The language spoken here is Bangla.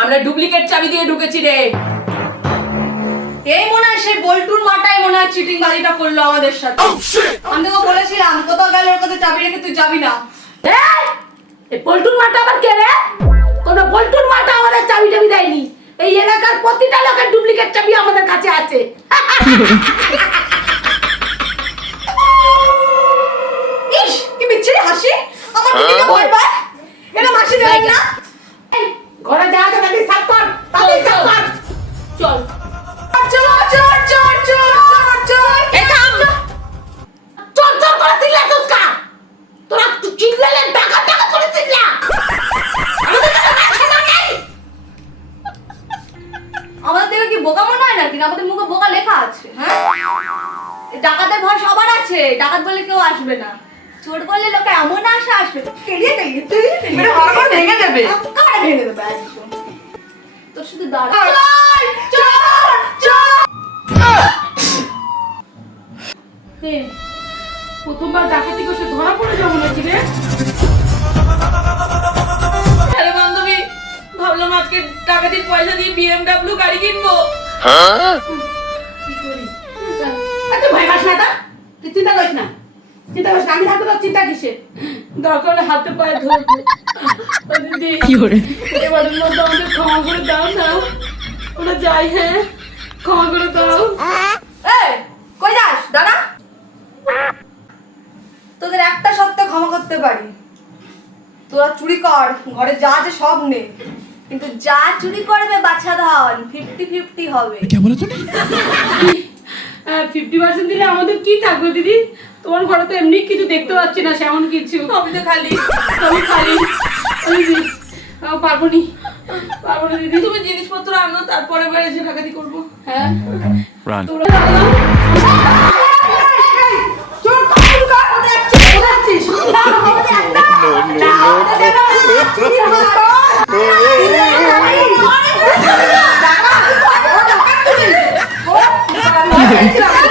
ডুপ্লিকেট চাবি দিয়ে ঢুকেছি রে। এই মনে হয় সেই বল্টুর মাটাই মনে হয় চিটিং বাজিটা করল আমাদের সাথে। আমি তোকে বলেছিলাম কোথাও গেলে ওর কাছে চাবি রেখে তুই যাবি না। এই, এই পল্টুর মাটা আবার কে রে? কোনো পল্টুর মাটা আমাদের চাবি টাবি দেয়নি। এই এলাকার প্রতিটা লোকের ডুপ্লিকেট চাবি আমাদের কাছে আছে। ইস কি বিচ্ছিরি হাসি। আমার দিদিকে ভয় পায়। এটা মাসি দেয় না। ঘরে যা আছে তাকে সাফ কর তাকে সাফ কর। চল। করে তুসকা। তোরা চিল্লালে টাকা টাকা করে চিল্লা। আমাদের কি বোকা মনে হয় নাকি? না আমাদের মুখে বোকা লেখা আছে হ্যাঁ? ডাকাতের ভয় সবার আছে ডাকাত বলে কেউ আসবে না। চোর বললে লোকে এমন আশা আসবে কেলিয়ে কেলিয়ে কেলিয়ে কেলিয়ে মেরে ভেঙে দেবে। কারে ভেঙে দেবে? একদম তোর শুধু দাঁড়া। চোর চোর চোর প্রথমবার ডাকাতি করছে ধরা পড়ে যাব নাকি রে? আরে বান্ধবী ভাবলাম আজকে টাকাটির পয়সা দিয়ে বিএমডব্লিউ গাড়ি কিনবো। করি? আচ্ছা ভয় পাস না তুই চিন্তা করিস না। চিন্তা করিস আমি থাকতে তোর চিন্তা কিসে দরকার হলে হাতে পায়ে ধরবো। দিদি এবারের মধ্যে আমাদের ক্ষমা করে দাও না। ওরা যাই হ্যাঁ ক্ষমা করে দাও। কই যাস দাঁড়া তোদের একটা সত্য ক্ষমা করতে পারি। তোরা চুরি কর ঘরে যা আছে সব নে। কিন্তু যা চুরি করবে বাছা ধন ফিফটি ফিফটি হবে। ফিফটি পার্সেন্ট দিলে আমাদের কি থাকবে দিদি? তোমার ঘরে তো এমনি কিছু দেখতে পাচ্ছি না সেমন কিছু। আমি তো খালি। আমি খালি। পারব নি পারব না দিদি। তুমি জিনিসপত্র আনো তারপরে বেড়ে এসে ডাকাতি করব। হ্যাঁ। Yeah.